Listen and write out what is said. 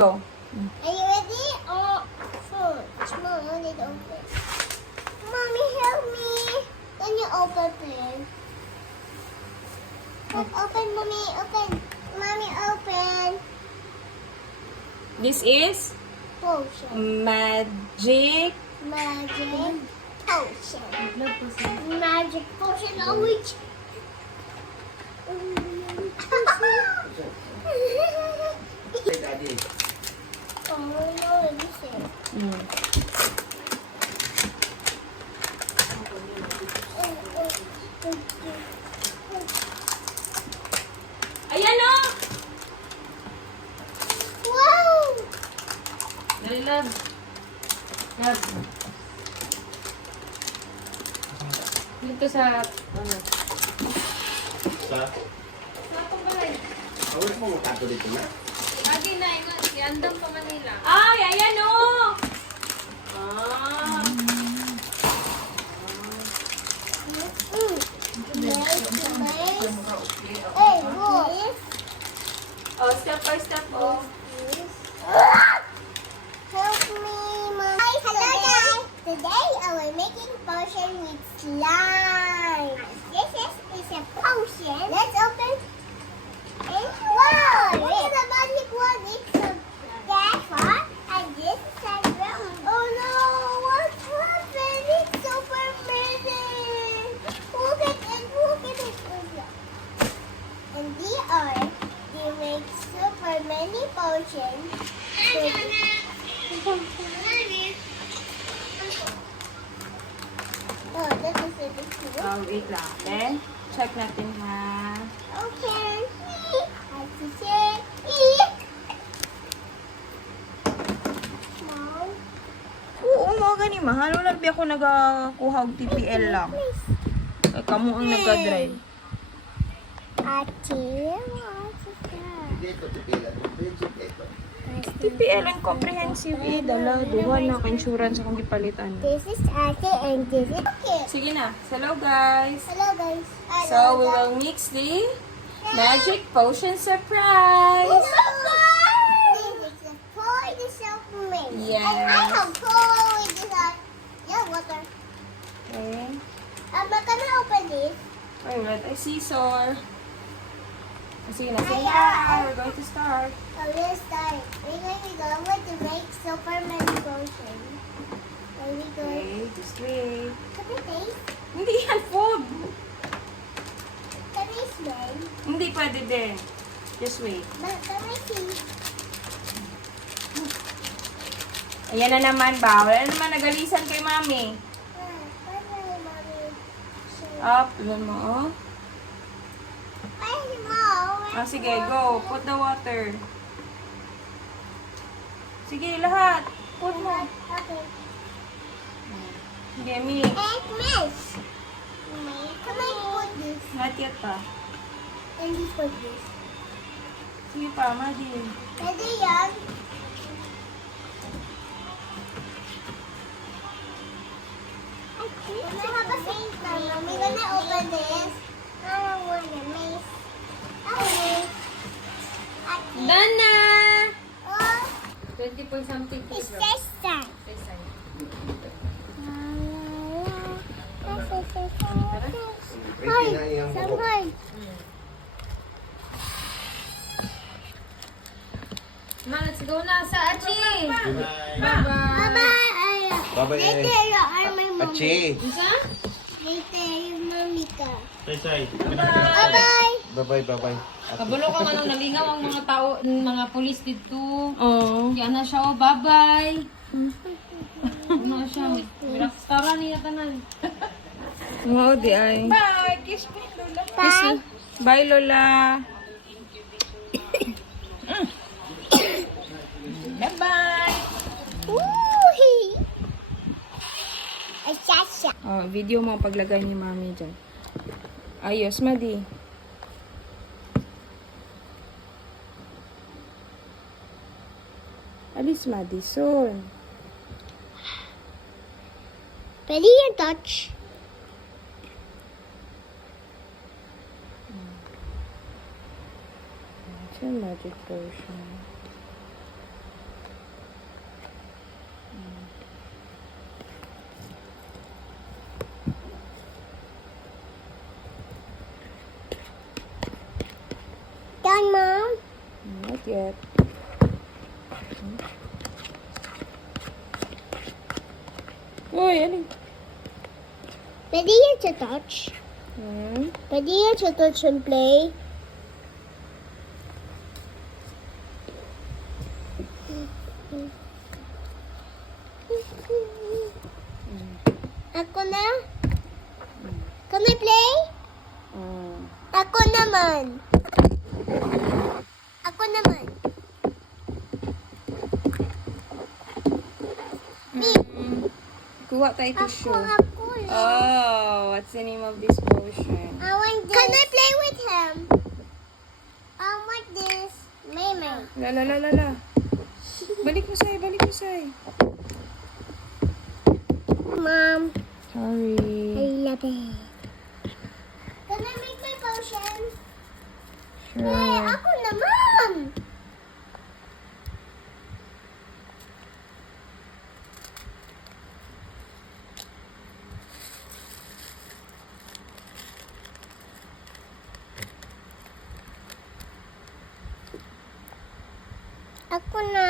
Go. Are you ready? Oh, small, I need to open. Mommy, help me. Can you open, please? Open, mommy, open. Mommy, open. This is Potion. magic. Magic potion. Magic potion. Oh, which? Hey, Daddy. Oh, no, this is. Ayan o! Wow! Dali lang. Love. Dito sa, ano? Sa? Sa akong bahay. Awal mo kato dito na? Lagi na, iandam pa Manila. Ay, ayan o! Ah. Hey, look. Oh, step by step o. Help me, Mom. Hi, hello guys. Today we're making potion with slime. This is a potion. Let's open. And wow, look at the magic one. It's a gas and this is a drum. Oh no, what's happened? It's super messy. Look at it, look at it. And they make super many potions. Oh, that is a big one. Oh, wait lang. Then, check natin ha. Okay. I see it. Mom. Oo, mga gani. Mahalo lang di ako nagakuha og TPL lang. Kaya kamo ang nagka-drive. Ate, what's that? Dito, tipila. Dito. TPL and comprehensive dala. Duha na ka-insurance akong gipalitan. This is Ate and this is okay. Sige na. Hello guys. Hello guys. So, we will mix the magic potion surprise. This is a pour this out for me. Yes. And I have pour this out. Yeah, water. Okay. I'm not gonna open this. Alright, I scissor. Sige na. Sige na. We're going to start. So let's start. We're going to make super many potions. There we go. Okay, just wait. Can we taste? Hindi yan food. Can we smell? Hindi pwede din. Just wait. But can we see? Ayan na naman ba? Wala naman nagalisan kay mami. Finally, mommy. Up, yun mo, oh. Where's mom? Ah, sige, go. Put the water. Sige, lahat. Put mo. Okay. Sige, mi. And mix. Can I put this? Not yet pa. And you put this. Sige pa, madi. Pwede yan. Can I have a face now, mommy? When I open this, I don't want to miss. Okay. Done na! Oh, 20 point something it's kilos. this time. This time. Ready na iyang buhok. Someone. Ma, let's go na sa Achi! Bye. Bye-bye! Bye-bye. Later, I'm my mommy. Achi. Isa? Later, yung mommy ka. Say. Bye-bye. Bye-bye. Kabalo ka nga nung nalingaw ang mga tao, mga pulis dito. Oh. Yan na siya, oh, bye-bye! Ano siya? Rockstara niya tanan. Wow, di ay. Bye! Kiss me, Lola. Bye. Bye, Lola. Bye-bye! Woo-hee. Ay, sasha. Oh, video mo ang paglagay ni mami dyan. Ayos, madi. Alis, madi. Soon. Pwede yung touch. It's a magic potion. Uy, ano? Pwede yan to touch. Hmm? Pwede yan to touch and play. Ako na? Can I play? Ako naman. Ako naman. Kuha tayo tissue. Ako. Oh, what's the name of this potion? I want this. Can I play with him? I want this. Meme. La la la la la. Balik mo say, balik mo say. Mom, I Sorry. love it. Can I make my potion? Hey, Sure. ako naman. Ako na.